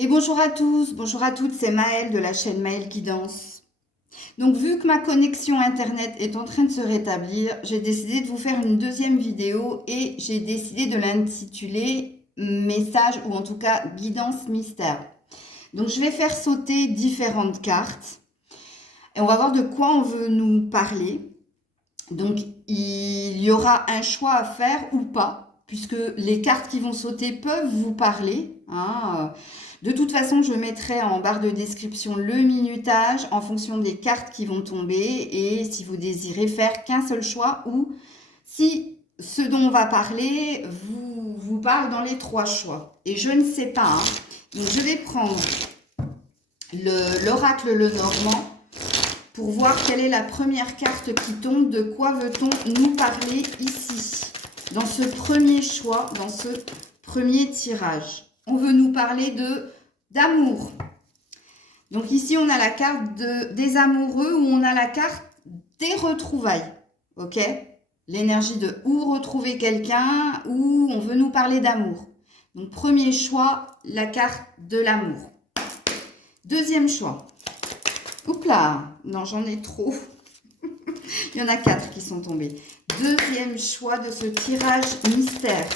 Et bonjour à tous, bonjour à toutes, c'est Maëlle de la chaîne Maëlle qui danse. Donc vu que ma connexion internet est en train de se rétablir, j'ai décidé de vous faire une deuxième vidéo et j'ai décidé de l'intituler Message ou en tout cas Guidance Mystère. Donc je vais faire sauter différentes cartes et on va voir de quoi on veut nous parler. Donc il y aura un choix à faire ou pas, puisque les cartes qui vont sauter peuvent vous parler, hein. De toute façon, je mettrai en barre de description le minutage en fonction des cartes qui vont tomber et si vous désirez faire qu'un seul choix ou si ce dont on va parler vous parle dans les trois choix. Et je ne sais pas, hein. Donc je vais prendre l'oracle Lenormand pour voir quelle est la première carte qui tombe, de quoi veut-on nous parler ici, dans ce premier choix, dans ce premier tirage. On veut nous parler d'amour. Donc ici, on a la carte des amoureux ou on a la carte des retrouvailles. Ok? L'énergie de ou retrouver quelqu'un ou on veut nous parler d'amour. Donc premier choix, la carte de l'amour. Deuxième choix. Oups là, non, j'en ai trop. Il y en a 4 qui sont tombés. Deuxième choix de ce tirage mystère.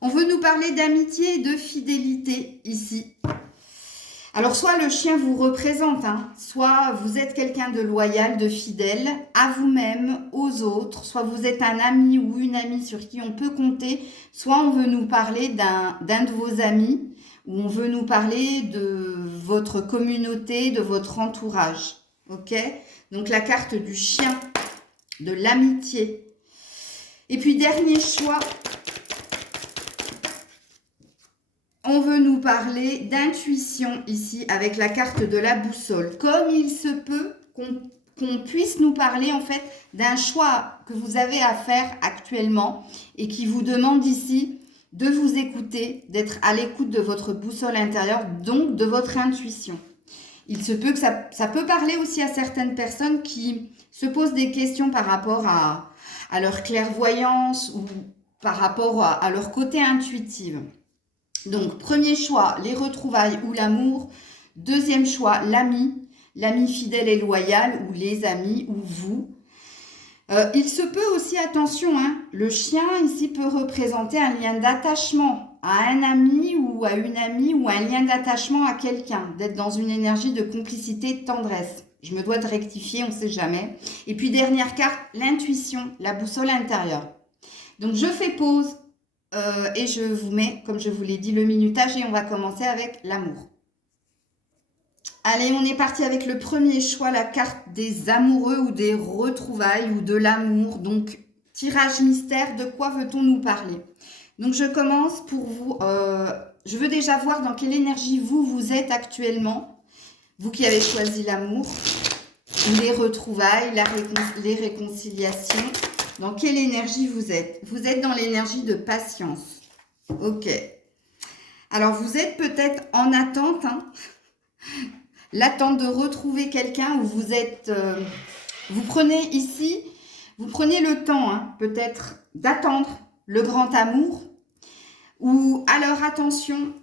On veut nous parler d'amitié et de fidélité ici. Alors, soit le chien vous représente, hein, soit vous êtes quelqu'un de loyal, de fidèle à vous-même, aux autres, soit vous êtes un ami ou une amie sur qui on peut compter, soit on veut nous parler d'un de vos amis, ou on veut nous parler de votre communauté, de votre entourage. Ok? Donc, la carte du chien, de l'amitié. Et puis, dernier choix. On veut nous parler d'intuition ici avec la carte de la boussole. Comme il se peut qu'on puisse nous parler en fait d'un choix que vous avez à faire actuellement et qui vous demande ici de vous écouter, d'être à l'écoute de votre boussole intérieure, donc de votre intuition. Il se peut que ça peut parler aussi à certaines personnes qui se posent des questions par rapport à leur clairvoyance ou par rapport à leur côté intuitif. Donc, premier choix, les retrouvailles ou l'amour. Deuxième choix, l'ami fidèle et loyal ou les amis ou vous. Il se peut aussi, attention, hein, le chien ici peut représenter un lien d'attachement à un ami ou à une amie ou un lien d'attachement à quelqu'un, d'être dans une énergie de complicité, de tendresse. Je me dois de rectifier, on ne sait jamais. Et puis, dernière carte, l'intuition, la boussole intérieure. Donc, je fais pause. Et je vous mets, comme je vous l'ai dit, le minutage et on va commencer avec l'amour. Allez, on est parti avec le premier choix, la carte des amoureux ou des retrouvailles ou de l'amour. Donc, tirage mystère, de quoi veut-on nous parler? Donc, je commence pour vous. Je veux déjà voir dans quelle énergie vous êtes actuellement. Vous qui avez choisi l'amour, les retrouvailles, les réconciliations. Dans quelle énergie vous êtes? Vous êtes dans l'énergie de patience. Ok. Alors, vous êtes peut-être en attente, hein, l'attente de retrouver quelqu'un où vous êtes... vous prenez ici, vous prenez le temps, hein, peut-être, d'attendre le grand amour. Ou, alors, attention,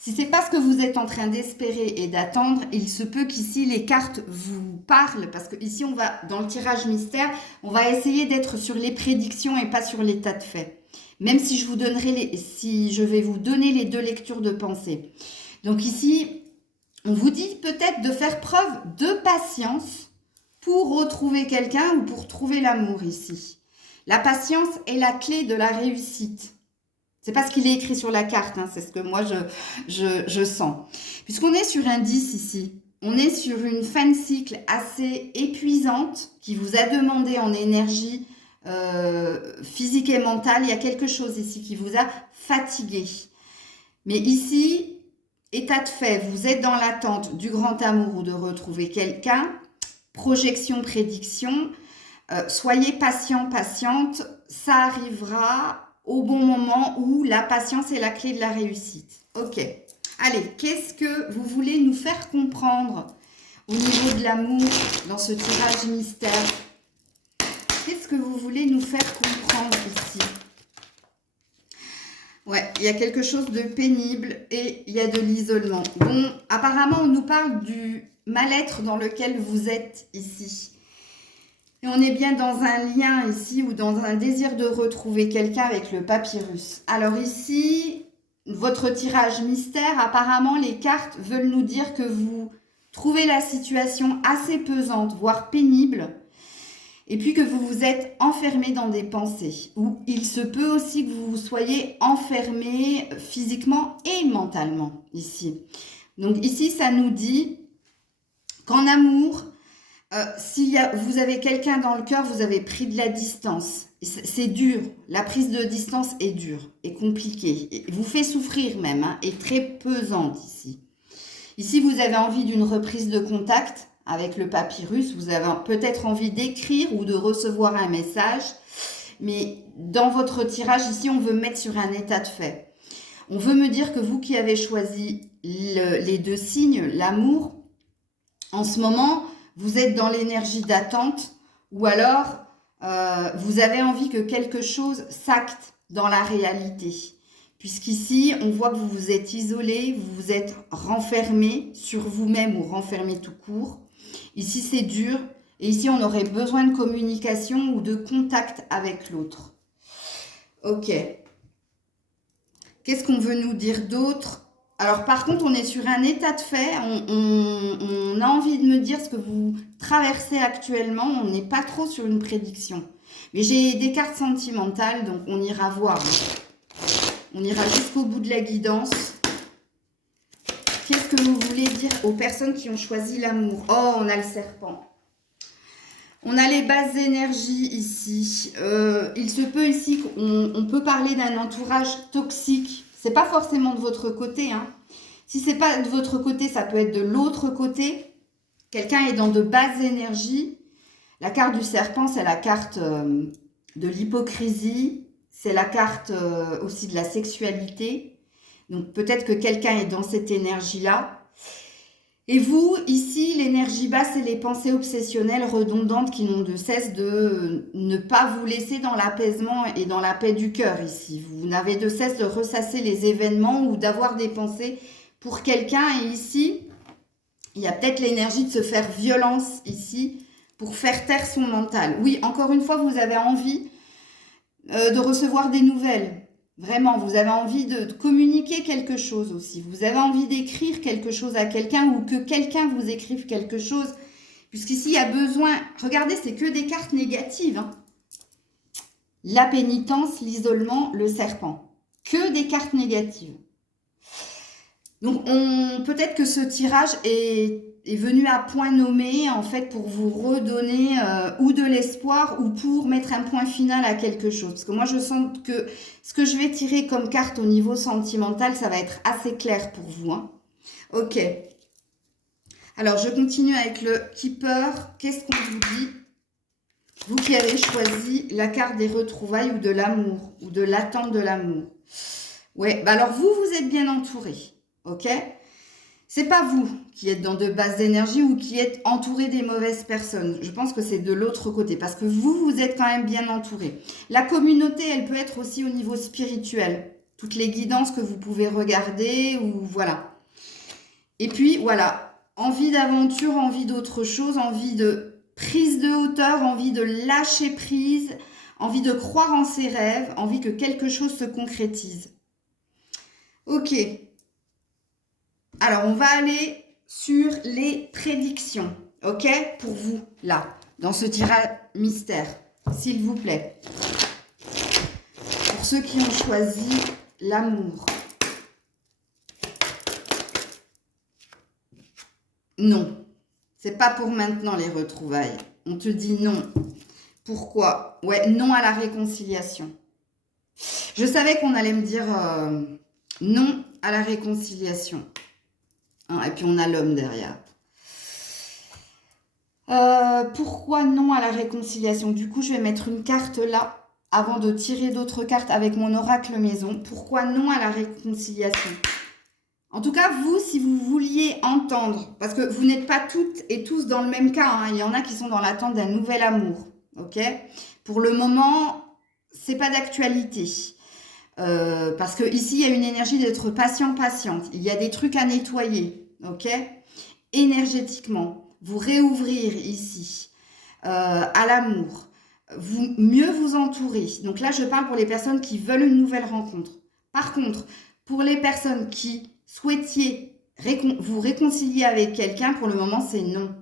si ce n'est pas ce que vous êtes en train d'espérer et d'attendre, il se peut qu'ici, les cartes vous parlent. Parce que ici, on va, dans le tirage mystère, on va essayer d'être sur les prédictions et pas sur l'état de fait. Même si je vais vous donner les deux lectures de pensée. Donc ici, on vous dit peut-être de faire preuve de patience pour retrouver quelqu'un ou pour trouver l'amour ici. La patience est la clé de la réussite. C'est pas ce qu'il est écrit sur la carte, hein, c'est ce que moi je sens. Puisqu'on est sur un 10 ici, on est sur une fin de cycle assez épuisante qui vous a demandé en énergie physique et mentale. Il y a quelque chose ici qui vous a fatigué. Mais ici, état de fait, vous êtes dans l'attente du grand amour ou de retrouver quelqu'un. Projection, prédiction. Soyez patient, patiente, ça arrivera au bon moment où la patience est la clé de la réussite. Ok. Allez, qu'est-ce que vous voulez nous faire comprendre au niveau de l'amour dans ce tirage mystère? Qu'est-ce que vous voulez nous faire comprendre ici? Ouais, il y a quelque chose de pénible et il y a de l'isolement. Bon, apparemment, on nous parle du mal-être dans lequel vous êtes ici. Et on est bien dans un lien ici ou dans un désir de retrouver quelqu'un avec le papyrus. Alors ici, votre tirage mystère, apparemment, les cartes veulent nous dire que vous trouvez la situation assez pesante, voire pénible. Et puis que vous vous êtes enfermé dans des pensées. Ou il se peut aussi que vous soyez enfermé physiquement et mentalement ici. Donc ici, ça nous dit qu'en amour, vous avez quelqu'un dans le cœur, vous avez pris de la distance. C'est dur. La prise de distance est dure et compliquée. Et vous fait souffrir même, hein, et très pesante ici. Ici, vous avez envie d'une reprise de contact avec le papyrus. Vous avez peut-être envie d'écrire ou de recevoir un message. Mais dans votre tirage, ici, on veut mettre sur un état de fait. On veut me dire que vous qui avez choisi les deux signes, l'amour, en ce moment, vous êtes dans l'énergie d'attente ou alors vous avez envie que quelque chose s'acte dans la réalité. Puisqu'ici, on voit que vous vous êtes isolé, vous vous êtes renfermé sur vous-même ou renfermé tout court. Ici, c'est dur. Et ici, on aurait besoin de communication ou de contact avec l'autre. Ok. Qu'est-ce qu'on veut nous dire d'autre? Alors, par contre, on est sur un état de fait. On a envie de me dire ce que vous traversez actuellement. On n'est pas trop sur une prédiction. Mais j'ai des cartes sentimentales, donc on ira voir. On ira jusqu'au bout de la guidance. Qu'est-ce que vous voulez dire aux personnes qui ont choisi l'amour? Oh, on a le serpent. On a les bases énergies ici. Il se peut ici qu'on peut parler d'un entourage toxique. C'est pas forcément de votre côté, hein. Si c'est pas de votre côté, ça peut être de l'autre côté. Quelqu'un est dans de basses énergies. La carte du serpent, c'est la carte de l'hypocrisie. C'est la carte aussi de la sexualité. Donc peut-être que quelqu'un est dans cette énergie-là. Et vous, ici, l'énergie basse et les pensées obsessionnelles redondantes qui n'ont de cesse de ne pas vous laisser dans l'apaisement et dans la paix du cœur ici. Vous n'avez de cesse de ressasser les événements ou d'avoir des pensées pour quelqu'un. Et ici, il y a peut-être l'énergie de se faire violence ici pour faire taire son mental. Oui, encore une fois, vous avez envie de recevoir des nouvelles. Vraiment, vous avez envie de communiquer quelque chose aussi. Vous avez envie d'écrire quelque chose à quelqu'un ou que quelqu'un vous écrive quelque chose. Puisqu'ici, il y a besoin... Regardez, c'est que des cartes négatives, hein. La pénitence, l'isolement, le serpent. Que des cartes négatives. Donc, peut-être que ce tirage est venu à point nommé, en fait, pour vous redonner ou de l'espoir ou pour mettre un point final à quelque chose. Parce que moi, je sens que ce que je vais tirer comme carte au niveau sentimental, ça va être assez clair pour vous, hein. Ok. Alors, je continue avec le Keeper. Qu'est-ce qu'on vous dit? Vous qui avez choisi la carte des retrouvailles ou de l'amour, ou de l'attente de l'amour. Ouais, bah alors vous êtes bien entouré. Ok? C'est pas vous qui êtes dans de basses énergies ou qui êtes entouré des mauvaises personnes. Je pense que c'est de l'autre côté parce que vous êtes quand même bien entouré. La communauté, elle peut être aussi au niveau spirituel. Toutes les guidances que vous pouvez regarder ou voilà. Et puis voilà, envie d'aventure, envie d'autre chose, envie de prise de hauteur, envie de lâcher prise, envie de croire en ses rêves, envie que quelque chose se concrétise. Ok. Alors, on va aller sur les prédictions, ok? Pour vous, là, dans ce tirage mystère, s'il vous plaît. Pour ceux qui ont choisi l'amour. Non, c'est pas pour maintenant les retrouvailles. On te dit non. Pourquoi? Ouais, non à la réconciliation. Je savais qu'on allait me dire non à la réconciliation. Et puis on a l'homme derrière. Pourquoi non à la réconciliation? Du coup, je vais mettre une carte là, avant de tirer d'autres cartes avec mon oracle maison. Pourquoi non à la réconciliation? En tout cas, vous, si vous vouliez entendre, parce que vous n'êtes pas toutes et tous dans le même cas, hein, il y en a qui sont dans l'attente d'un nouvel amour, ok? Pour le moment, c'est pas d'actualité. Parce que ici, il y a une énergie d'être patient, patiente. Il y a des trucs à nettoyer, ok? Énergétiquement, vous réouvrir ici à l'amour, mieux vous entourer. Donc là, je parle pour les personnes qui veulent une nouvelle rencontre. Par contre, pour les personnes qui souhaitiez vous réconcilier avec quelqu'un, pour le moment, c'est non.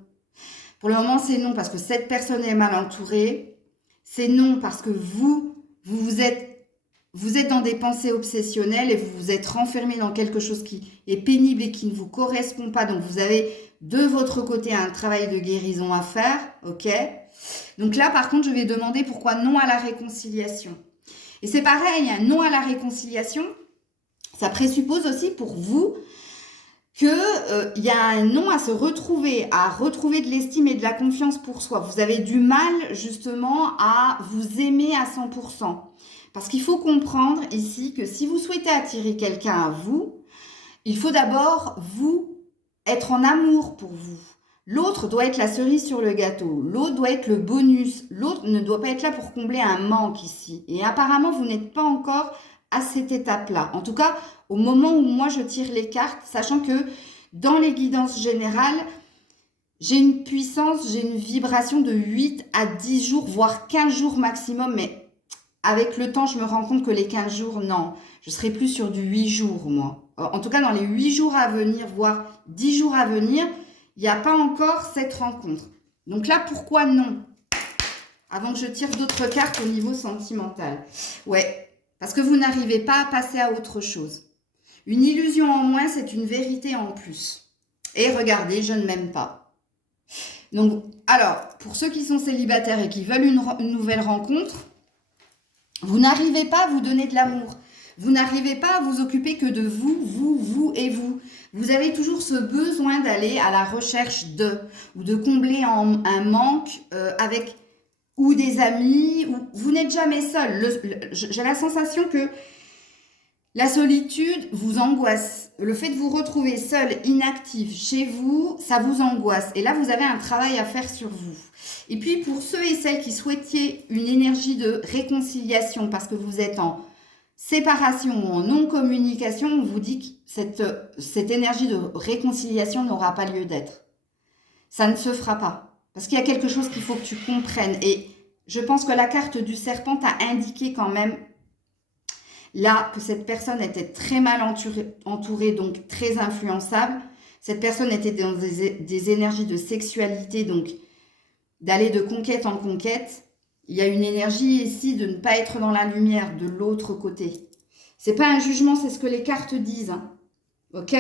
Pour le moment, c'est non parce que cette personne est mal entourée. C'est non parce que vous êtes dans des pensées obsessionnelles et vous vous êtes renfermé dans quelque chose qui est pénible et qui ne vous correspond pas. Donc, vous avez de votre côté un travail de guérison à faire, ok? Donc là, par contre, je vais demander pourquoi non à la réconciliation. Et c'est pareil, un non à la réconciliation, ça présuppose aussi pour vous qu'il y a un non à retrouver de l'estime et de la confiance pour soi. Vous avez du mal justement à vous aimer à 100%. Parce qu'il faut comprendre ici que si vous souhaitez attirer quelqu'un à vous, il faut d'abord vous être en amour pour vous. L'autre doit être la cerise sur le gâteau. L'autre doit être le bonus. L'autre ne doit pas être là pour combler un manque ici. Et apparemment, vous n'êtes pas encore à cette étape-là. En tout cas, au moment où moi je tire les cartes, sachant que dans les guidances générales, j'ai une puissance, j'ai une vibration de 8 à 10 jours, voire 15 jours maximum. Mais avec le temps, je me rends compte que les 15 jours, non. Je serai plus sur du 8 jours, moi. En tout cas, dans les 8 jours à venir, voire 10 jours à venir, il n'y a pas encore cette rencontre. Donc là, pourquoi non? Avant que je tire d'autres cartes au niveau sentimental. Ouais, parce que vous n'arrivez pas à passer à autre chose. Une illusion en moins, c'est une vérité en plus. Et regardez, je ne m'aime pas. Donc, alors, pour ceux qui sont célibataires et qui veulent une nouvelle rencontre, vous n'arrivez pas à vous donner de l'amour. Vous n'arrivez pas à vous occuper que de vous et vous. Vous avez toujours ce besoin d'aller à la recherche ou de combler un manque avec ou des amis, ou vous n'êtes jamais seul. J'ai la sensation que la solitude vous angoisse. Le fait de vous retrouver seul, inactif chez vous, ça vous angoisse. Et là, vous avez un travail à faire sur vous. Et puis, pour ceux et celles qui souhaitiez une énergie de réconciliation, parce que vous êtes en séparation ou en non-communication, on vous dit que cette énergie de réconciliation n'aura pas lieu d'être. Ça ne se fera pas. Parce qu'il y a quelque chose qu'il faut que tu comprennes. Et je pense que la carte du serpent t'a indiqué quand même là que cette personne était très mal entourée, donc très influençable. Cette personne était dans des énergies de sexualité, donc d'aller de conquête en conquête. Il y a une énergie ici de ne pas être dans la lumière de l'autre côté. C'est pas un jugement, c'est ce que les cartes disent. Hein. Ok ?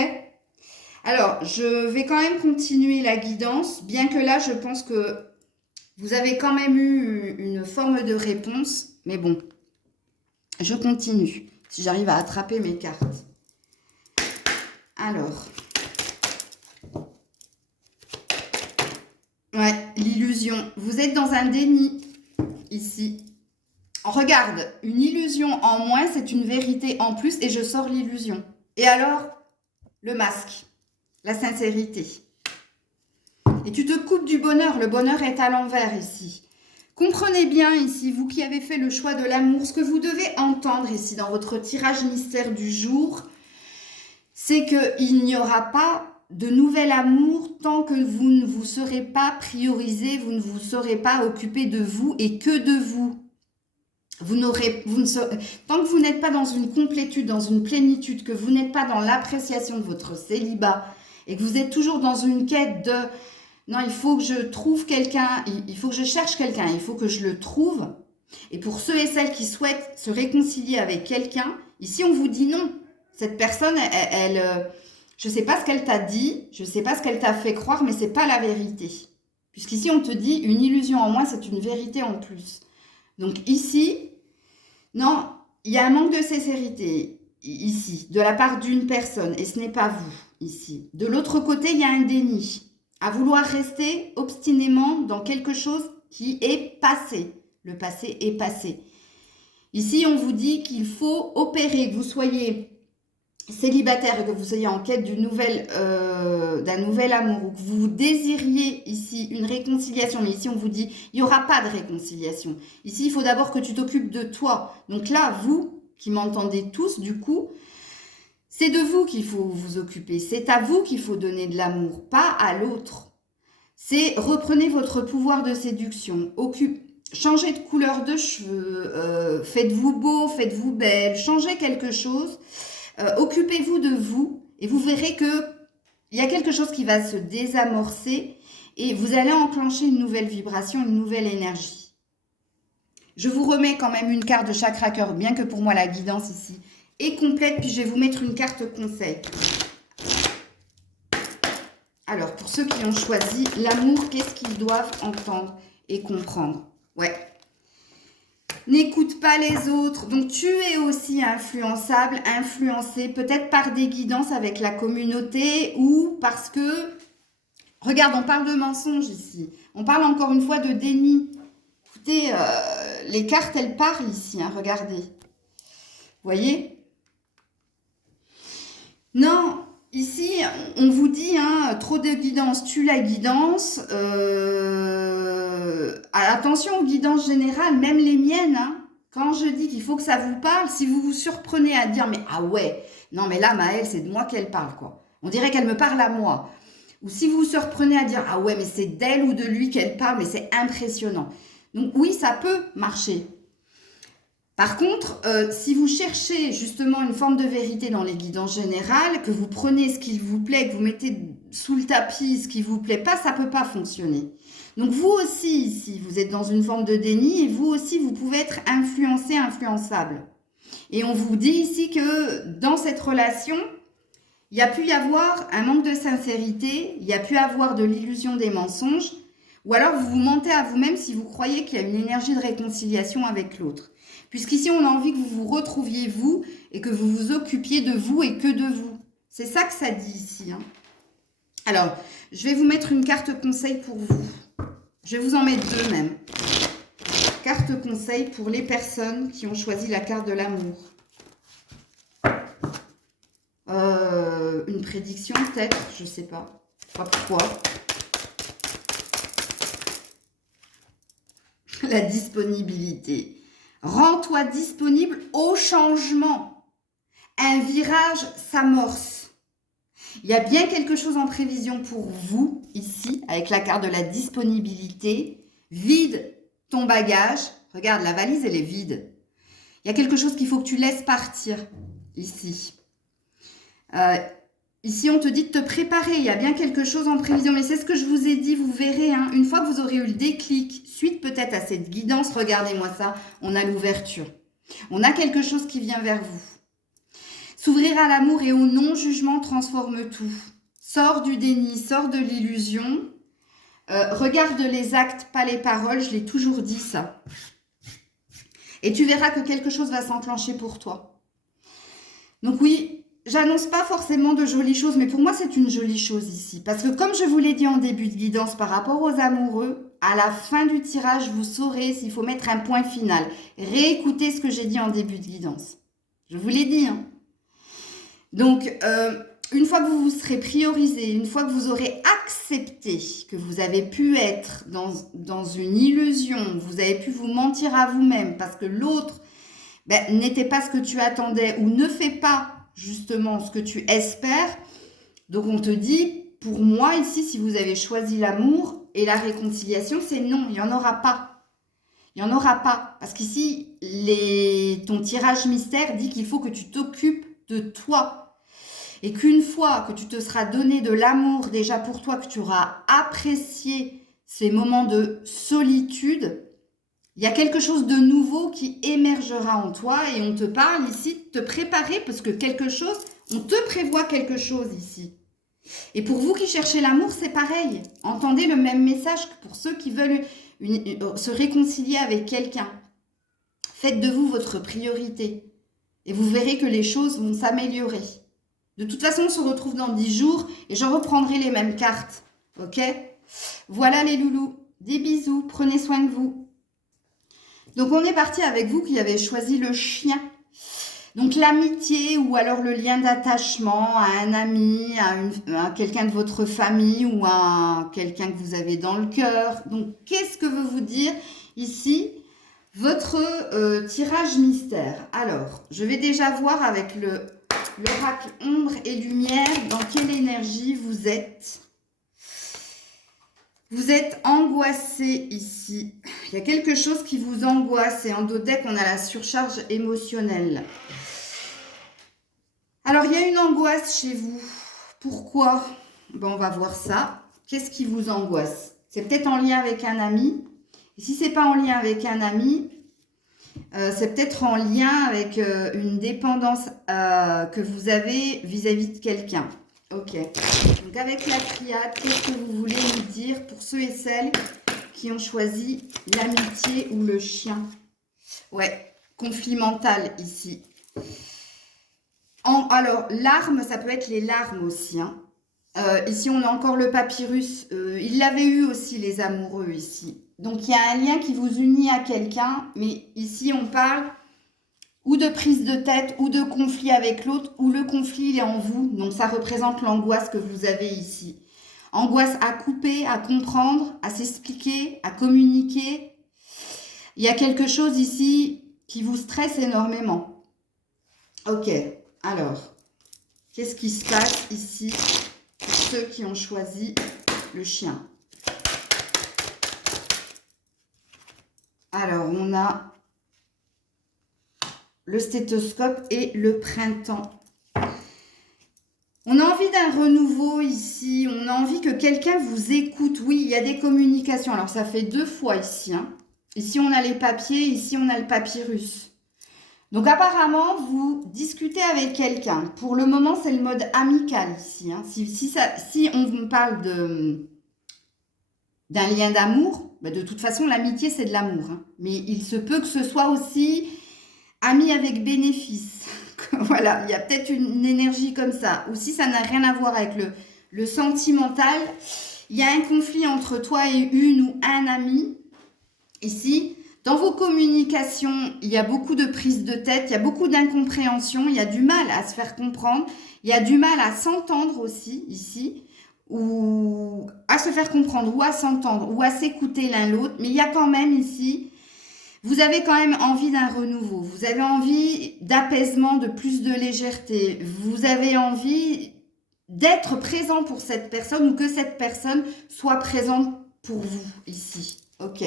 Alors, je vais quand même continuer la guidance, bien que là, je pense que vous avez quand même eu une forme de réponse. Mais bon, je continue, si j'arrive à attraper mes cartes. Alors, ouais, l'illusion. Vous êtes dans un déni, ici. Regarde, une illusion en moins, c'est une vérité en plus, et je sors l'illusion. Et alors, le masque. La sincérité. Et tu te coupes du bonheur. Le bonheur est à l'envers ici. Comprenez bien ici, vous qui avez fait le choix de l'amour, ce que vous devez entendre ici dans votre tirage mystère du jour, c'est qu'il n'y aura pas de nouvel amour tant que vous ne vous serez pas priorisé, vous ne vous serez pas occupé de vous et que de vous. Tant que vous n'êtes pas dans une complétude, dans une plénitude, que vous n'êtes pas dans l'appréciation de votre célibat, et que vous êtes toujours dans une quête de « non, il faut que je trouve quelqu'un, il faut que je cherche quelqu'un, il faut que je le trouve ». Et pour ceux et celles qui souhaitent se réconcilier avec quelqu'un, ici on vous dit non. Cette personne, je ne sais pas ce qu'elle t'a dit, je ne sais pas ce qu'elle t'a fait croire, mais ce n'est pas la vérité. Puisqu'ici on te dit une illusion en moins, c'est une vérité en plus. Donc ici, non, il y a un manque de sincérité ici, de la part d'une personne, et ce n'est pas vous. Ici. De l'autre côté, il y a un déni. À vouloir rester obstinément dans quelque chose qui est passé. Le passé est passé. Ici, on vous dit qu'il faut opérer, que vous soyez célibataire et que vous soyez en quête d'un nouvel amour, ou que vous désiriez ici une réconciliation. Mais ici, on vous dit, il n'y aura pas de réconciliation. Ici, il faut d'abord que tu t'occupes de toi. Donc là, vous qui m'entendez tous du coup, c'est de vous qu'il faut vous occuper. C'est à vous qu'il faut donner de l'amour, pas à l'autre. C'est reprenez votre pouvoir de séduction. Changez de couleur de cheveux, faites-vous beau, faites-vous belle, changez quelque chose. Occupez-vous de vous et vous verrez que il y a quelque chose qui va se désamorcer et vous allez enclencher une nouvelle vibration, une nouvelle énergie. Je vous remets quand même une carte de chakra cœur, bien que pour moi la guidance ici est complète, puis je vais vous mettre une carte conseil. Alors, pour ceux qui ont choisi l'amour, qu'est-ce qu'ils doivent entendre et comprendre? Ouais. N'écoute pas les autres. Donc, tu es aussi influençable, influencé, peut-être par des guidances avec la communauté ou parce que... Regarde, on parle de mensonges ici. On parle encore une fois de déni. Écoutez, les cartes, elles parlent ici, hein, regardez. Vous voyez? Non, ici, on vous dit, hein, trop de guidance tue la guidance. Attention aux guidances générales, même les miennes. Hein. Quand je dis qu'il faut que ça vous parle, si vous vous surprenez à dire, mais ah ouais, non mais là, Maëlle, c'est de moi qu'elle parle, quoi. On dirait qu'elle me parle à moi. Ou si vous vous surprenez à dire, ah ouais, mais c'est d'elle ou de lui qu'elle parle, mais c'est impressionnant. Donc oui, ça peut marcher. Par contre, si vous cherchez justement une forme de vérité dans les guidances générales, que vous prenez ce qui vous plaît, que vous mettez sous le tapis ce qui ne vous plaît pas, ça ne peut pas fonctionner. Donc vous aussi, ici, vous êtes dans une forme de déni et vous aussi, vous pouvez être influencé, influençable. Et on vous dit ici que dans cette relation, il y a pu y avoir un manque de sincérité, il y a pu avoir de l'illusion des mensonges, ou alors vous vous mentez à vous-même si vous croyez qu'il y a une énergie de réconciliation avec l'autre. Puisqu'ici, on a envie que vous vous retrouviez vous et que vous vous occupiez de vous et que de vous. C'est ça que ça dit ici. Hein. Alors, je vais vous mettre une carte conseil pour vous. Je vais vous en mettre deux même. Carte conseil pour les personnes qui ont choisi la carte de l'amour. Une prédiction peut-être, je ne sais pas. Pas pourquoi. La disponibilité. Rends-toi disponible au changement. Un virage s'amorce. Il y a bien quelque chose en prévision pour vous, ici, avec la carte de la disponibilité. Vide ton bagage. Regarde, la valise, elle est vide. Il y a quelque chose qu'il faut que tu laisses partir, ici. Ici, on te dit de te préparer. Il y a bien quelque chose en prévision. Mais c'est ce que je vous ai dit, vous verrez. Hein, une fois que vous aurez eu le déclic, suite peut-être à cette guidance, regardez-moi ça, on a l'ouverture. On a quelque chose qui vient vers vous. S'ouvrir à l'amour et au non-jugement transforme tout. Sors du déni, sors de l'illusion. Regarde les actes, pas les paroles. Je l'ai toujours dit ça. Et tu verras que quelque chose va s'enclencher pour toi. Donc oui, j'annonce pas forcément de jolies choses, mais pour moi, c'est une jolie chose ici. Parce que comme je vous l'ai dit en début de guidance par rapport aux amoureux, à la fin du tirage, vous saurez s'il faut mettre un point final. Réécoutez ce que j'ai dit en début de guidance. Je vous l'ai dit. Hein. Donc, une fois que vous vous serez priorisé, une fois que vous aurez accepté que vous avez pu être dans une illusion, vous avez pu vous mentir à vous-même parce que l'autre n'était pas ce que tu attendais ou ne fait pas justement ce que tu espères. Donc on te dit, pour moi ici, si vous avez choisi l'amour et la réconciliation, c'est non, il n'y en aura pas. Il n'y en aura pas. Parce qu'ici, ton tirage mystère dit qu'il faut que tu t'occupes de toi. Et qu'une fois que tu te seras donné de l'amour déjà pour toi, que tu auras apprécié ces moments de solitude, il y a quelque chose de nouveau qui émergera en toi et on te parle ici de te préparer parce que quelque chose, on te prévoit quelque chose ici. Et pour vous qui cherchez l'amour, c'est pareil. Entendez le même message que pour ceux qui veulent se réconcilier avec quelqu'un. Faites de vous votre priorité et vous verrez que les choses vont s'améliorer. De toute façon, on se retrouve dans 10 jours et j'en reprendrai les mêmes cartes. Ok? Voilà les loulous. Des bisous. Prenez soin de vous. Donc, on est parti avec vous qui avez choisi le chien. Donc, l'amitié ou alors le lien d'attachement à un ami, à quelqu'un de votre famille ou à quelqu'un que vous avez dans le cœur. Donc, qu'est-ce que veut vous dire ici? Votre tirage mystère. Alors, je vais déjà voir avec l'oracle ombre et lumière dans quelle énergie vous êtes. Vous êtes angoissé ici. Il y a quelque chose qui vous angoisse et en dos deck, on a la surcharge émotionnelle. Alors, il y a une angoisse chez vous. Pourquoi? Ben, on va voir ça. Qu'est-ce qui vous angoisse? C'est peut-être en lien avec un ami. Et si ce n'est pas en lien avec un ami, c'est peut-être en lien avec une dépendance que vous avez vis-à-vis de quelqu'un. Ok. Donc avec la triade, qu'est-ce que vous voulez nous dire pour ceux et celles qui ont choisi l'amitié ou le chien? Ouais, conflit mental ici. Alors, larmes, ça peut être les larmes aussi. Hein. Ici, on a encore le papyrus. Il l'avait eu aussi, les amoureux, ici. Donc, il y a un lien qui vous unit à quelqu'un. Mais ici, on parle ou de prise de tête, ou de conflit avec l'autre, ou le conflit, il est en vous. Donc, ça représente l'angoisse que vous avez ici. Angoisse à couper, à comprendre, à s'expliquer, à communiquer. Il y a quelque chose ici qui vous stresse énormément. Ok, alors, qu'est-ce qui se passe ici pour ceux qui ont choisi le chien? Alors, on a le stéthoscope et le printemps. On a envie d'un renouveau ici. On a envie que quelqu'un vous écoute. Oui, il y a des communications. Alors, ça fait 2 fois ici. Hein. Ici, on a les papiers. Ici, on a le papyrus. Donc, apparemment, vous discutez avec quelqu'un. Pour le moment, c'est le mode amical ici. Hein. Si on vous parle d'un lien d'amour, bah de toute façon, l'amitié, c'est de l'amour. Hein. Mais il se peut que ce soit aussi ami avec bénéfice. Voilà, il y a peut-être une énergie comme ça. Ou si ça n'a rien à voir avec le sentimental, il y a un conflit entre toi et une ou un ami. Ici, dans vos communications, il y a beaucoup de prise de tête, il y a beaucoup d'incompréhension, il y a du mal à se faire comprendre, il y a du mal à s'entendre aussi ici, ou à se faire comprendre, ou à s'entendre, ou à s'écouter l'un l'autre. Mais il y a quand même ici... Vous avez quand même envie d'un renouveau, vous avez envie d'apaisement, de plus de légèreté, vous avez envie d'être présent pour cette personne ou que cette personne soit présente pour vous ici. Ok.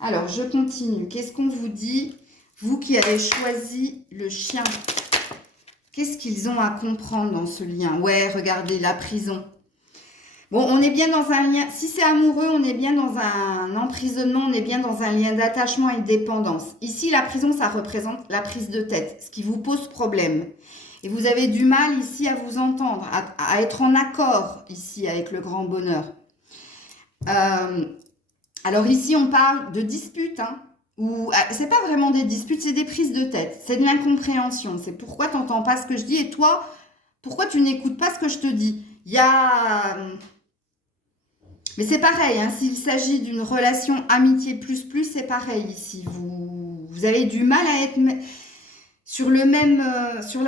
Alors, je continue. Qu'est-ce qu'on vous dit? Vous qui avez choisi le chien, qu'est-ce qu'ils ont à comprendre dans ce lien? Ouais, regardez, la prison. Bon, on est bien dans un lien, si c'est amoureux, on est bien dans un emprisonnement, on est bien dans un lien d'attachement et de dépendance. Ici, la prison, ça représente la prise de tête, ce qui vous pose problème. Et vous avez du mal ici à vous entendre, à être en accord ici avec le grand bonheur. Alors ici, on parle de disputes, hein, ou c'est pas vraiment des disputes, c'est des prises de tête, c'est de l'incompréhension. C'est pourquoi tu n'entends pas ce que je dis et toi, pourquoi tu n'écoutes pas ce que je te dis. Il y a... Mais c'est pareil, hein, s'il s'agit d'une relation amitié plus, c'est pareil ici. Vous avez du mal à être sur la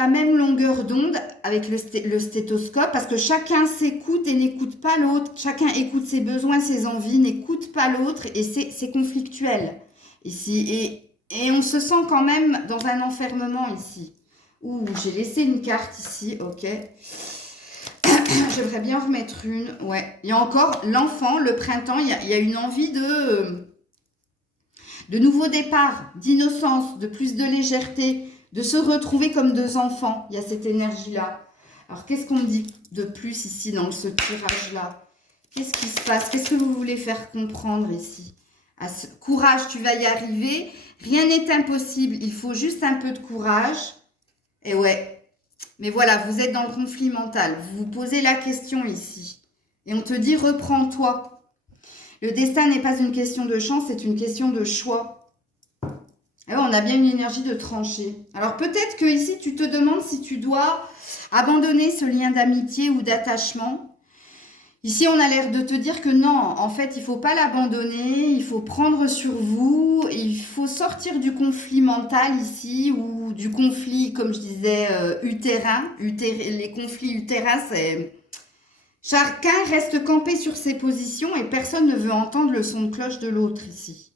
même longueur d'onde avec le stéthoscope parce que chacun s'écoute et n'écoute pas l'autre. Chacun écoute ses besoins, ses envies, n'écoute pas l'autre et c'est conflictuel ici. Et on se sent quand même dans un enfermement ici. Ouh, j'ai laissé une carte ici, ok. J'aimerais bien en remettre une. Ouais. Il y a encore l'enfant, le printemps. Il y a une envie de nouveaux départs, d'innocence, de plus de légèreté, de se retrouver comme 2 enfants. Il y a cette énergie-là. Alors, qu'est-ce qu'on me dit de plus ici dans ce tirage-là? Qu'est-ce qui se passe? Qu'est-ce que vous voulez faire comprendre ici? Courage, tu vas y arriver. Rien n'est impossible. Il faut juste un peu de courage. Et ouais. Mais voilà, vous êtes dans le conflit mental. Vous vous posez la question ici. Et on te dit, reprends-toi. Le destin n'est pas une question de chance, c'est une question de choix. Alors, on a bien une énergie de trancher. Alors, peut-être que ici, tu te demandes si tu dois abandonner ce lien d'amitié ou d'attachement. Ici, on a l'air de te dire que non, en fait, il ne faut pas l'abandonner, il faut prendre sur vous, il faut sortir du conflit mental ici, ou du conflit, comme je disais, utérin. Les conflits utérins, c'est... Chacun reste campé sur ses positions et personne ne veut entendre le son de cloche de l'autre ici.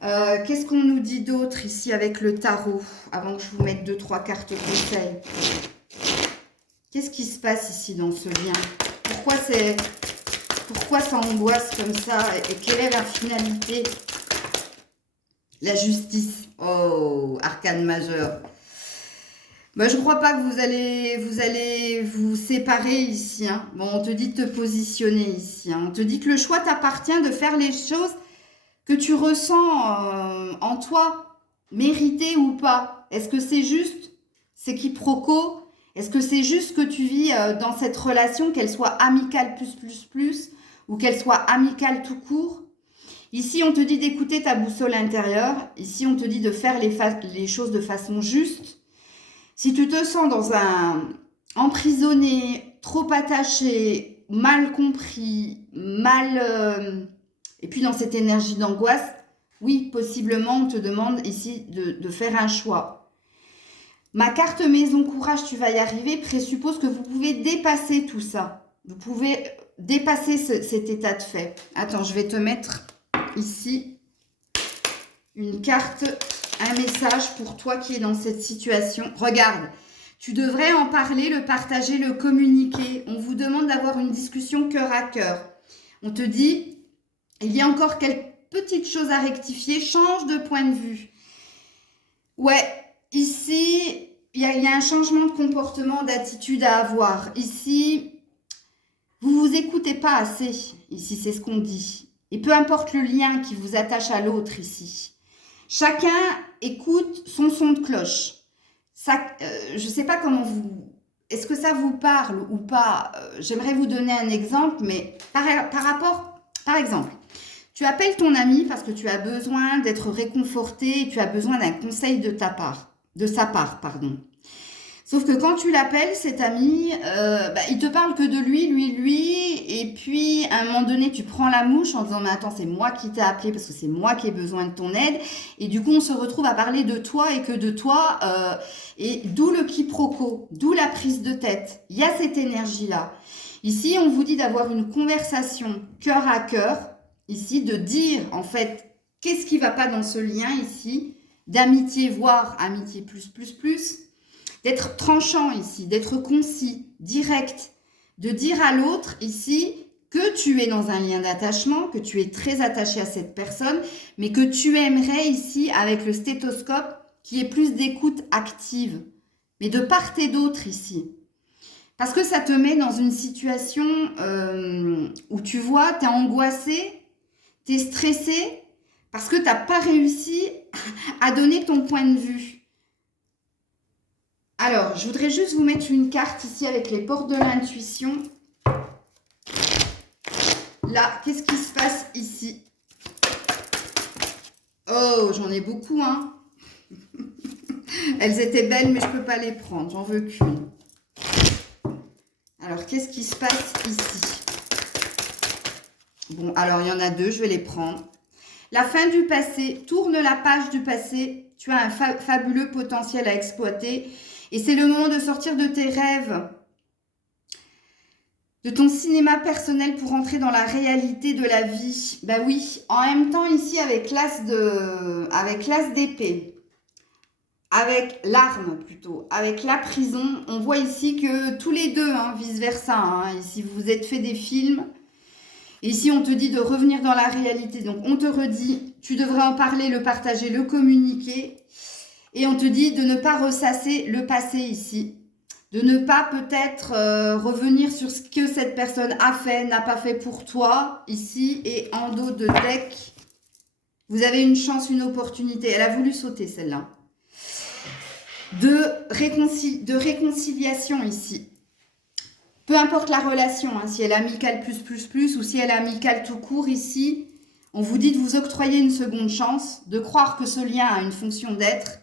Qu'est-ce qu'on nous dit d'autre ici avec le tarot? Avant que je vous mette 2-3 cartes conseils. Qu'est-ce qui se passe ici dans ce lien? Pourquoi ça angoisse comme ça? Et quelle est la finalité? La justice. Oh, arcane majeur. Bah, je ne crois pas que vous allez vous séparer ici. Hein. Bon, on te dit de te positionner ici. Hein. On te dit que le choix t'appartient de faire les choses que tu ressens en toi, mérité ou pas. Est-ce que c'est juste? C'est quiproquo? Est-ce que c'est juste que tu vis dans cette relation, qu'elle soit amicale plus, ou qu'elle soit amicale tout court? Ici, on te dit d'écouter ta boussole intérieure. Ici, on te dit de faire les choses de façon juste. Si tu te sens emprisonné, trop attaché, mal compris, et puis dans cette énergie d'angoisse, oui, possiblement, on te demande ici de faire un choix. Ma carte maison courage, tu vas y arriver, présuppose que vous pouvez dépasser tout ça. Vous pouvez dépasser cet état de fait. Attends, je vais te mettre ici une carte, un message pour toi qui es dans cette situation. Regarde, tu devrais en parler, le partager, le communiquer. On vous demande d'avoir une discussion cœur à cœur. On te dit, il y a encore quelques petites choses à rectifier, change de point de vue. Ouais, ici, il y a un changement de comportement, d'attitude à avoir. Ici, vous vous écoutez pas assez. Ici, c'est ce qu'on dit. Et peu importe le lien qui vous attache à l'autre ici. Chacun écoute son son de cloche. Ça, je ne sais pas comment vous... Est-ce que ça vous parle ou pas? J'aimerais vous donner un exemple, mais par exemple, tu appelles ton ami parce que tu as besoin d'être réconforté et tu as besoin d'un conseil de sa part, pardon. Sauf que quand tu l'appelles, cet ami, il te parle que de lui, et puis à un moment donné, tu prends la mouche en disant « Mais attends, c'est moi qui t'ai appelé parce que c'est moi qui ai besoin de ton aide. » Et du coup, on se retrouve à parler de toi et que de toi, et d'où le quiproquo, d'où la prise de tête. Il y a cette énergie-là. Ici, on vous dit d'avoir une conversation cœur à cœur, ici, de dire en fait, qu'est-ce qui ne va pas dans ce lien ici, d'amitié, voire amitié plus, d'être tranchant ici, d'être concis, direct, de dire à l'autre ici que tu es dans un lien d'attachement, que tu es très attaché à cette personne, mais que tu aimerais ici, avec le stéthoscope, qu'il y ait plus d'écoute active, mais de part et d'autre ici. Parce que ça te met dans une situation où tu vois, tu es angoissé, tu es stressé, parce que tu n'as pas réussi à donner ton point de vue. Alors, je voudrais juste vous mettre une carte ici avec les portes de l'intuition. Là, qu'est-ce qui se passe ici? Oh, j'en ai beaucoup, hein. Elles étaient belles, mais je ne peux pas les prendre. J'en veux qu'une. Alors, qu'est-ce qui se passe ici? Bon, alors, il y en a deux, je vais les prendre. La fin du passé, tourne la page du passé. Tu as un fabuleux potentiel à exploiter. Et c'est le moment de sortir de tes rêves, de ton cinéma personnel pour entrer dans la réalité de la vie. Ben oui, en même temps ici avec l'as d'épée, avec l'arme plutôt, avec la prison, on voit ici que tous les deux, hein, vice-versa, hein, ici vous vous êtes fait des films. Et ici, on te dit de revenir dans la réalité. Donc, on te redit, tu devrais en parler, le partager, le communiquer. Et on te dit de ne pas ressasser le passé ici. De ne pas peut-être revenir sur ce que cette personne a fait, n'a pas fait pour toi ici. Et en dos de deck, vous avez une chance, une opportunité. Elle a voulu sauter celle-là. De réconciliation ici. Peu importe la relation, hein, si elle est amicale plus ou si elle est amicale tout court ici, on vous dit de vous octroyer une seconde chance, de croire que ce lien a une fonction d'être.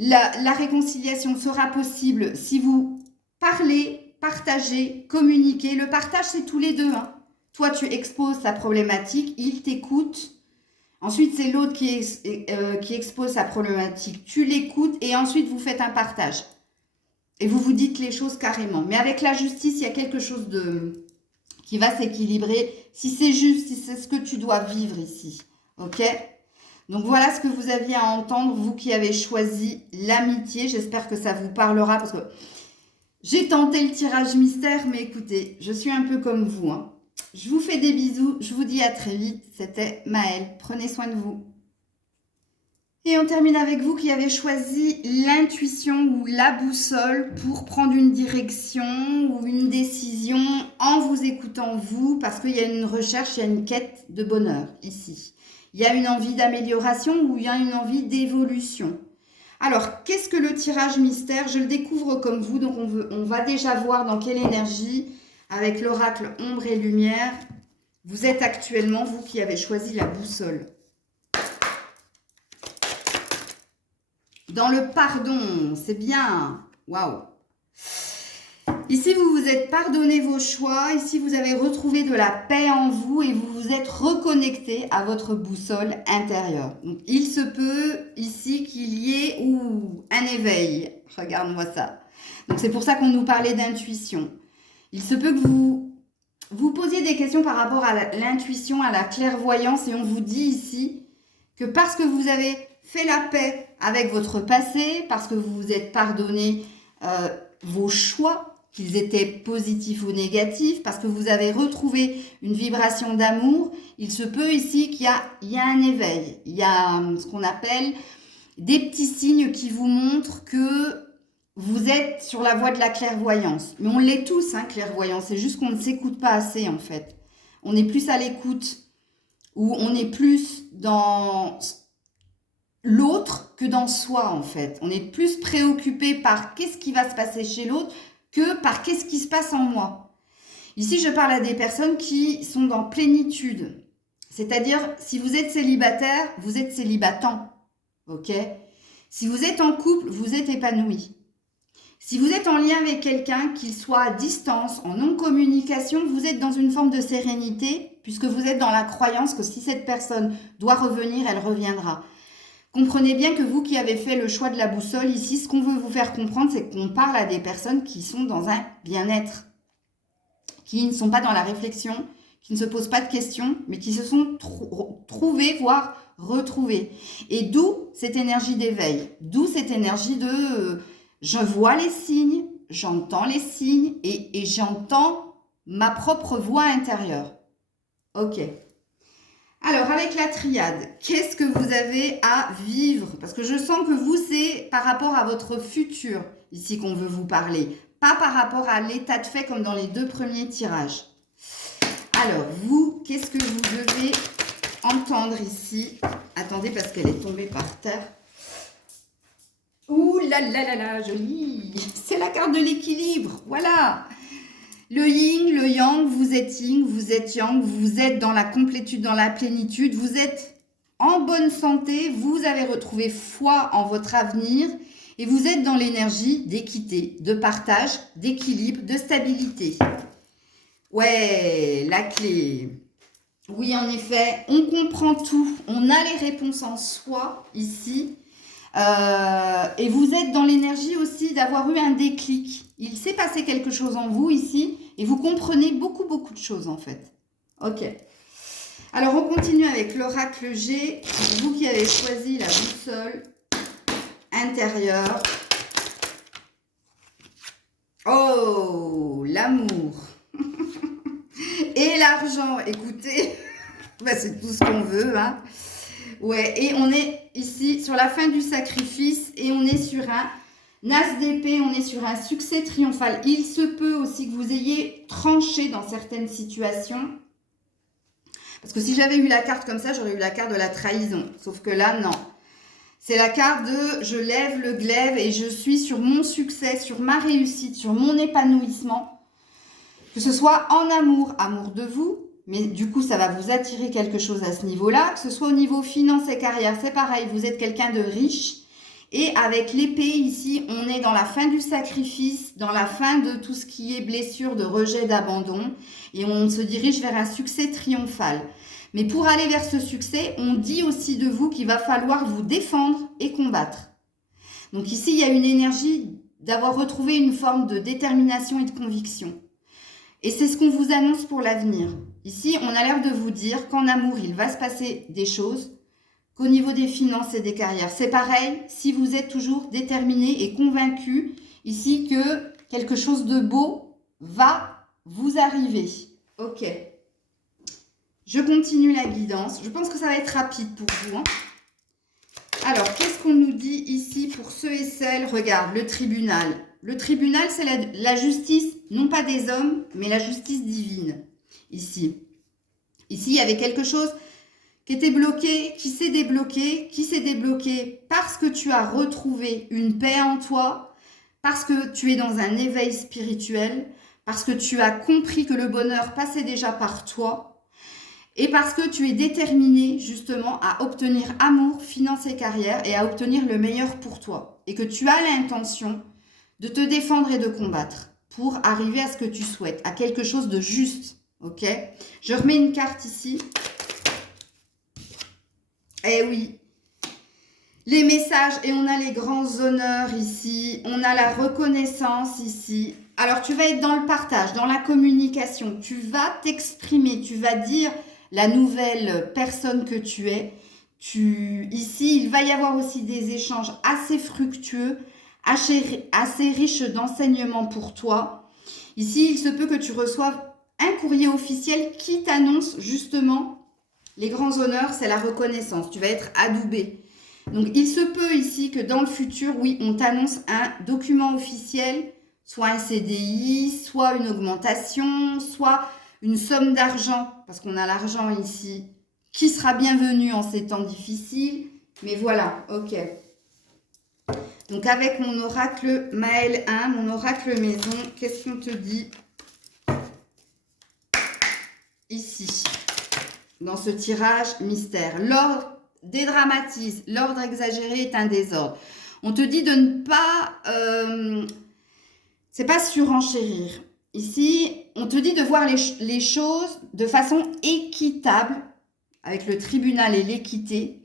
La réconciliation sera possible si vous parlez, partagez, communiquez. Le partage, c'est tous les deux. Hein. Toi, tu exposes ta problématique, il t'écoute. Ensuite, c'est l'autre qui expose sa problématique. Tu l'écoutes et ensuite, vous faites un partage. Et vous vous dites les choses carrément. Mais avec la justice, il y a quelque chose qui va s'équilibrer. Si c'est juste, si c'est ce que tu dois vivre ici. Ok ? Donc voilà ce que vous aviez à entendre, vous qui avez choisi l'amitié. J'espère que ça vous parlera parce que j'ai tenté le tirage mystère, mais écoutez, je suis un peu comme vous, hein. Je vous fais des bisous, je vous dis à très vite. C'était Maëlle, prenez soin de vous. Et on termine avec vous qui avez choisi l'intuition ou la boussole pour prendre une direction ou une décision en vous écoutant vous, parce qu'il y a une recherche, il y a une quête de bonheur ici. Il y a une envie d'amélioration ou il y a une envie d'évolution. Alors, qu'est-ce que le tirage mystère? Je le découvre comme vous, donc on va déjà voir dans quelle énergie, avec l'oracle ombre et lumière, vous êtes actuellement, vous qui avez choisi la boussole. Dans le pardon, c'est bien. Waouh! Ici, vous vous êtes pardonné vos choix. Ici, vous avez retrouvé de la paix en vous et vous vous êtes reconnecté à votre boussole intérieure. Donc, il se peut ici qu'il y ait un éveil. Regarde-moi ça. Donc, c'est pour ça qu'on nous parlait d'intuition. Il se peut que vous vous posiez des questions par rapport à l'intuition, à la clairvoyance, et on vous dit ici que parce que vous avez fait la paix avec votre passé, parce que vous vous êtes pardonné vos choix, qu'ils étaient positifs ou négatifs, parce que vous avez retrouvé une vibration d'amour, il se peut ici qu'il y a un éveil. Il y a ce qu'on appelle des petits signes qui vous montrent que vous êtes sur la voie de la clairvoyance. Mais on l'est tous, hein, clairvoyance. C'est juste qu'on ne s'écoute pas assez, en fait. On est plus à l'écoute, ou on est plus dans l'autre que dans soi, en fait. On est plus préoccupé par qu'est-ce qui va se passer chez l'autre que par qu'est-ce qui se passe en moi. Ici, je parle à des personnes qui sont dans plénitude. C'est-à-dire, si vous êtes célibataire, vous êtes célibatant. Ok? Si vous êtes en couple, vous êtes épanoui. Si vous êtes en lien avec quelqu'un, qu'il soit à distance, en non-communication, vous êtes dans une forme de sérénité, puisque vous êtes dans la croyance que si cette personne doit revenir, elle reviendra. Comprenez bien que vous qui avez fait le choix de la boussole, ici, ce qu'on veut vous faire comprendre, c'est qu'on parle à des personnes qui sont dans un bien-être, qui ne sont pas dans la réflexion, qui ne se posent pas de questions, mais qui se sont trouvées, voire retrouvées. Et d'où cette énergie d'éveil, d'où cette énergie de je vois les signes, j'entends les signes et j'entends ma propre voix intérieure. Ok. Alors, avec la triade, qu'est-ce que vous avez à vivre? Parce que je sens que vous, c'est par rapport à votre futur, ici, qu'on veut vous parler. Pas par rapport à l'état de fait comme dans les deux premiers tirages. Alors, vous, qu'est-ce que vous devez entendre ici? Attendez, parce qu'elle est tombée par terre. Ouh là là là là, joli! C'est la carte de l'équilibre, voilà! Le yin, le yang, vous êtes yin, vous êtes yang, vous êtes dans la complétude, dans la plénitude, vous êtes en bonne santé, vous avez retrouvé foi en votre avenir et vous êtes dans l'énergie d'équité, de partage, d'équilibre, de stabilité. Ouais, la clé. Oui, en effet, on comprend tout, on a les réponses en soi ici. Et vous êtes dans l'énergie aussi d'avoir eu un déclic. Il s'est passé quelque chose en vous ici et vous comprenez beaucoup de choses en fait. Ok. Alors on continue avec l'oracle G. Vous qui avez choisi la boussole intérieure. Oh, l'amour et l'argent. Écoutez, bah, c'est tout ce qu'on veut, hein. Ouais, et on est ici sur la fin du sacrifice et on est sur un as d'épée, on est sur un succès triomphal. Il se peut aussi que vous ayez tranché dans certaines situations. Parce que si j'avais eu la carte comme ça, j'aurais eu la carte de la trahison. Sauf que là, non. C'est la carte de je lève le glaive et je suis sur mon succès, sur ma réussite, sur mon épanouissement. Que ce soit en amour, amour de vous. Mais du coup, ça va vous attirer quelque chose à ce niveau-là. Que ce soit au niveau finance et carrière, c'est pareil. Vous êtes quelqu'un de riche. Et avec l'épée, ici, on est dans la fin du sacrifice, dans la fin de tout ce qui est blessure, de rejet, d'abandon. Et on se dirige vers un succès triomphal. Mais pour aller vers ce succès, on dit aussi de vous qu'il va falloir vous défendre et combattre. Donc ici, il y a une énergie d'avoir retrouvé une forme de détermination et de conviction. Et c'est ce qu'on vous annonce pour l'avenir. Ici, on a l'air de vous dire qu'en amour, il va se passer des choses, qu'au niveau des finances et des carrières. C'est pareil, si vous êtes toujours déterminé et convaincu ici que quelque chose de beau va vous arriver. Ok. Je continue la guidance. Je pense que ça va être rapide pour vous. Hein. Alors, qu'est-ce qu'on nous dit ici pour ceux et celles? Regarde, le tribunal. Le tribunal, c'est la justice, non pas des hommes, mais la justice divine. Ici, il y avait quelque chose qui était bloqué, qui s'est débloqué parce que tu as retrouvé une paix en toi, parce que tu es dans un éveil spirituel, parce que tu as compris que le bonheur passait déjà par toi, et parce que tu es déterminé justement à obtenir amour, finances et carrière, et à obtenir le meilleur pour toi. Et que tu as l'intention de te défendre et de combattre pour arriver à ce que tu souhaites, à quelque chose de juste. Ok? Je remets une carte ici. Eh oui, les messages, et on a les grands honneurs ici, on a la reconnaissance ici. Alors, tu vas être dans le partage, dans la communication, tu vas t'exprimer, tu vas dire la nouvelle personne que tu es. Ici, il va y avoir aussi des échanges assez fructueux, assez riches d'enseignements pour toi. Ici, il se peut que tu reçoives un courrier officiel qui t'annonce justement les grands honneurs, c'est la reconnaissance. Tu vas être adoubé. Donc, il se peut ici que dans le futur, oui, on t'annonce un document officiel, soit un CDI, soit une augmentation, soit une somme d'argent, parce qu'on a l'argent ici, qui sera bienvenu en ces temps difficiles. Mais voilà, ok. Donc, avec mon oracle Maël 1, mon oracle maison, qu'est-ce qu'on te dit ici, dans ce tirage mystère? L'ordre dédramatise, l'ordre exagéré est un désordre. On te dit de ne pas, c'est pas surenchérir. Ici, on te dit de voir les choses de façon équitable, avec le tribunal et l'équité,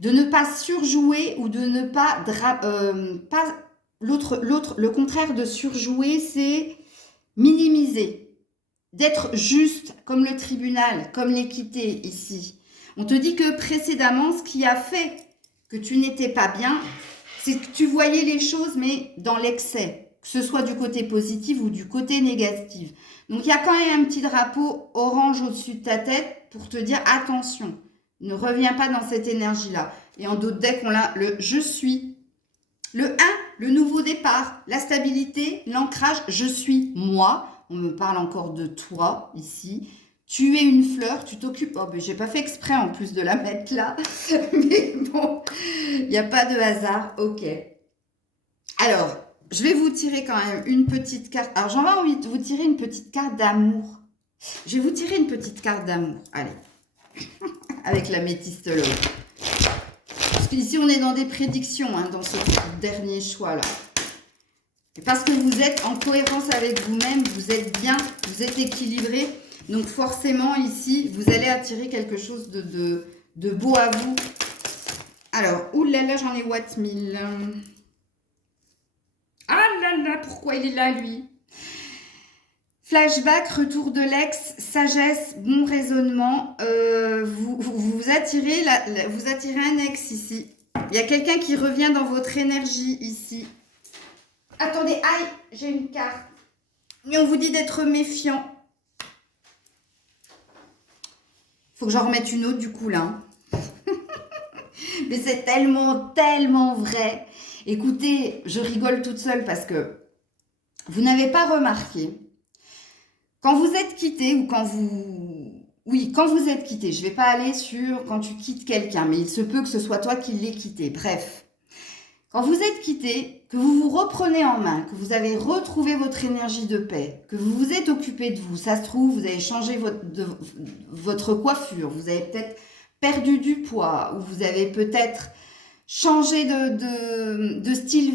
de ne pas surjouer ou de ne pas... le contraire de surjouer, c'est minimiser, d'être juste, comme le tribunal, comme l'équité ici. On te dit que précédemment, ce qui a fait que tu n'étais pas bien, c'est que tu voyais les choses, mais dans l'excès, que ce soit du côté positif ou du côté négatif. Donc, il y a quand même un petit drapeau orange au-dessus de ta tête pour te dire attention, ne reviens pas dans cette énergie-là. Et en d'autres decks, on a le « je suis ». Le 1, le nouveau départ, la stabilité, l'ancrage, je suis moi. On me parle encore de toi ici. Tu es une fleur, tu t'occupes... Oh, mais j'ai pas fait exprès en plus de la mettre là. Mais bon, il n'y a pas de hasard. Ok. Alors, je vais vous tirer quand même une petite carte. Alors, j'en ai envie de vous tirer une petite carte d'amour. Je vais vous tirer une petite carte d'amour. Allez. Avec la métistologue. Parce qu'ici, on est dans des prédictions, hein, dans ce dernier choix-là. Et parce que vous êtes en cohérence avec vous-même, vous êtes bien, vous êtes équilibré. Donc, forcément, ici, vous allez attirer quelque chose de beau à vous. Alors, oulala, j'en ai what 1000. Ah là là, pourquoi il est là, lui? Flashback, retour de l'ex, sagesse, bon raisonnement. Vous attirez un ex ici. Il y a quelqu'un qui revient dans votre énergie ici. Attendez, aïe, j'ai une carte. Mais on vous dit d'être méfiant. Faut que j'en remette une autre du coup là. Mais c'est tellement, tellement vrai. Écoutez, je rigole toute seule parce que vous n'avez pas remarqué. Quand vous êtes quitté ou quand vous... Oui, quand vous êtes quitté, je ne vais pas aller sur quand tu quittes quelqu'un, mais il se peut que ce soit toi qui l'aies quitté. Bref, quand vous êtes quitté, que vous vous reprenez en main, que vous avez retrouvé votre énergie de paix, que vous vous êtes occupé de vous, ça se trouve, vous avez changé votre coiffure, vous avez peut-être perdu du poids, ou vous avez peut-être changé de style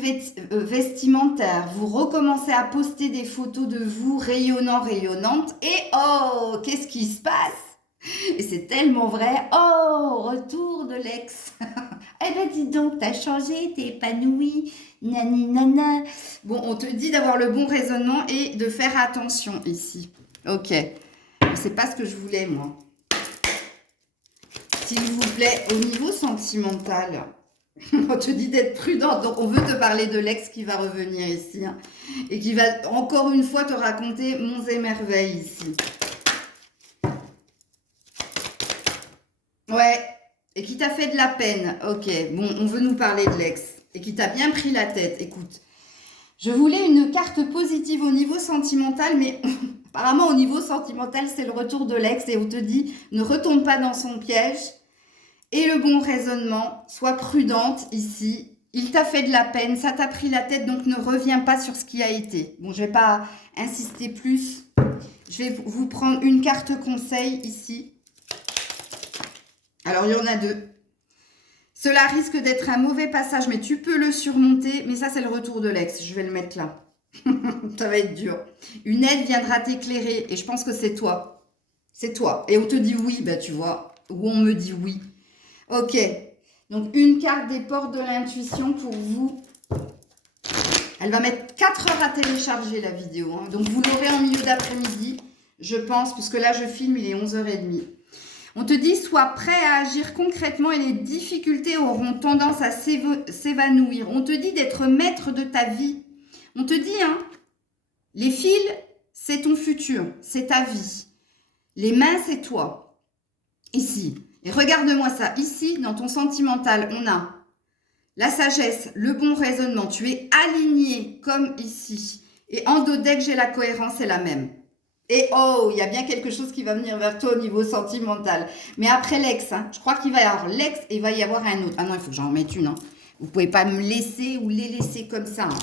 vestimentaire, vous recommencez à poster des photos de vous rayonnantes, et oh, qu'est-ce qui se passe? Et c'est tellement vrai, oh, retour de l'ex. Eh ben dis donc, t'as changé, t'es épanouie, nani nana. Bon, on te dit d'avoir le bon raisonnement et de faire attention ici. Ok, c'est pas ce que je voulais moi. s'il vous plaît, au niveau sentimental, on te dit d'être prudente. Donc, on veut te parler de l'ex qui va revenir ici. Hein, et qui va encore une fois te raconter monts et merveilles ici. Ouais. Et qui t'a fait de la peine. Ok. Bon, on veut nous parler de l'ex. Et qui t'a bien pris la tête. Écoute. Je voulais une carte positive au niveau sentimental, mais apparemment au niveau sentimental, c'est le retour de l'ex et on te dit ne retombe pas dans son piège. Et le bon raisonnement, sois prudente ici. Il t'a fait de la peine, ça t'a pris la tête, donc ne reviens pas sur ce qui a été. Bon, je ne vais pas insister plus. Je vais vous prendre une carte conseil ici. Alors, il y en a deux. Cela risque d'être un mauvais passage, mais tu peux le surmonter. Mais ça, c'est le retour de l'ex. Je vais le mettre là. Ça va être dur. Une aide viendra t'éclairer. Et je pense que c'est toi. C'est toi. Et on te dit oui, bah tu vois. Ou on me dit oui. Ok. Donc, une carte des portes de l'intuition pour vous. Elle va mettre 4 heures à télécharger la vidéo. Hein. Donc, vous l'aurez en milieu d'après-midi, je pense. Parce que là, je filme, il est 11h30. On te dit, sois prêt à agir concrètement et les difficultés auront tendance à s'évanouir. On te dit d'être maître de ta vie. On te dit, hein, les fils, c'est ton futur, c'est ta vie. Les mains, c'est toi. Ici. Et regarde-moi ça. Ici, dans ton sentimental, on a la sagesse, le bon raisonnement. Tu es aligné comme ici. Et en dos deck, j'ai la cohérence, c'est la même. Et oh, il y a bien quelque chose qui va venir vers toi au niveau sentimental. Mais après l'ex, hein, je crois qu'il va y avoir l'ex et il va y avoir un autre. Ah non, il faut que j'en mette une. Hein. Vous ne pouvez pas me laisser ou les laisser comme ça. Hein.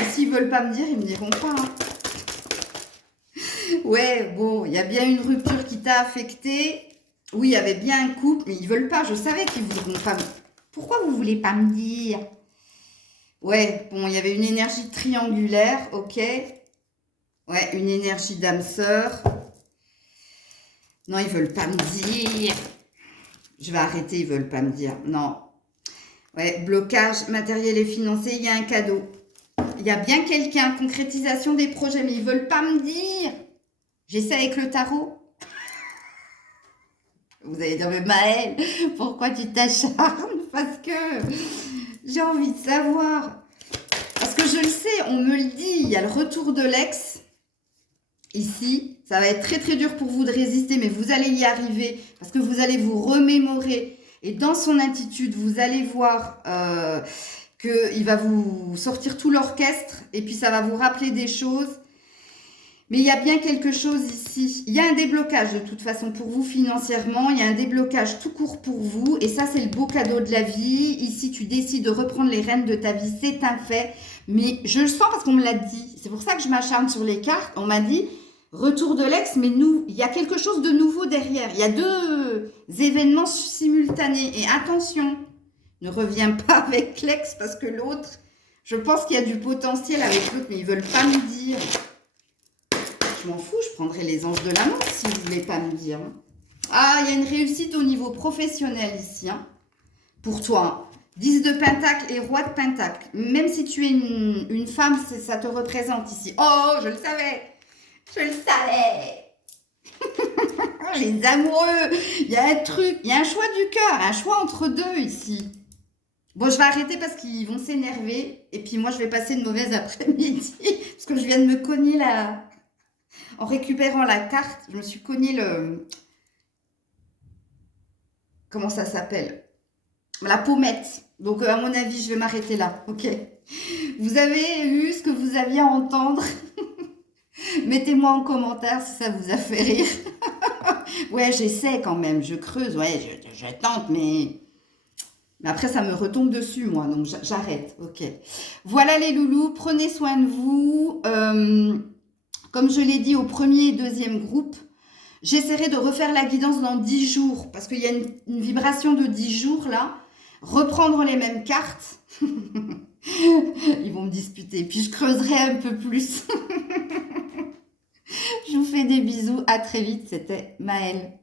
Et s'ils ne veulent pas me dire, ils ne me diront pas. Hein. Ouais, bon, il y a bien une rupture qui t'a affecté. Oui, il y avait bien un couple, mais ils ne veulent pas. Je savais qu'ils ne voudront pas. Pourquoi vous ne voulez pas me dire? Ouais, bon, il y avait une énergie triangulaire, ok. Ouais, une énergie d'âme sœur. Non, ils veulent pas me dire. Je vais arrêter, ils veulent pas me dire. Non. Ouais, blocage matériel et financier, il y a un cadeau. Il y a bien quelqu'un, concrétisation des projets, mais ils veulent pas me dire. J'essaie avec le tarot. Vous allez dire, mais Maëlle, pourquoi tu t'acharnes? Parce que j'ai envie de savoir. Parce que je le sais, on me le dit, il y a le retour de l'ex. Ici, ça va être très très dur pour vous de résister, mais vous allez y arriver parce que vous allez vous remémorer. Et dans son attitude, vous allez voir qu'il va vous sortir tout l'orchestre et puis ça va vous rappeler des choses. Mais il y a bien quelque chose ici. Il y a un déblocage de toute façon pour vous financièrement. Il y a un déblocage tout court pour vous. Et ça, c'est le beau cadeau de la vie. Ici, tu décides de reprendre les rênes de ta vie. C'est un fait. Mais je le sens parce qu'on me l'a dit. C'est pour ça que je m'acharne sur les cartes. On m'a dit, retour de l'ex, mais nous, il y a quelque chose de nouveau derrière. Il y a deux événements simultanés. Et attention, ne reviens pas avec l'ex parce que l'autre, je pense qu'il y a du potentiel avec l'autre, mais ils ne veulent pas me dire. Je m'en fous, je prendrai les anges de l'amour si vous ne voulez pas me dire. Ah, il y a une réussite au niveau professionnel ici. Hein, pour toi. 10 de Pentacle et Roi de Pentacle. Même si tu es une femme, ça te représente ici. Oh, je le savais. Je le savais. Les amoureux. Il y a un truc. Il y a un choix du cœur. Un choix entre deux ici. Bon, je vais arrêter parce qu'ils vont s'énerver. Et puis moi, je vais passer une mauvaise après-midi. Parce que je viens de me cogner la... En récupérant la carte, je me suis cogné le... Comment ça s'appelle? La pommette. Donc, à mon avis, je vais m'arrêter là. Ok. Vous avez eu ce que vous aviez à entendre. Mettez-moi en commentaire si ça vous a fait rire. Ouais, j'essaie quand même. Je creuse. Ouais, je tente, mais après, ça me retombe dessus, moi. Donc, j'arrête. Ok. Voilà les loulous. Prenez soin de vous. Comme je l'ai dit au premier et deuxième groupe, j'essaierai de refaire la guidance dans 10 jours. Parce qu'il y a une vibration de 10 jours là. Reprendre les mêmes cartes. Ils vont me disputer. Puis je creuserai un peu plus. Je vous fais des bisous. À très vite. C'était Maëlle.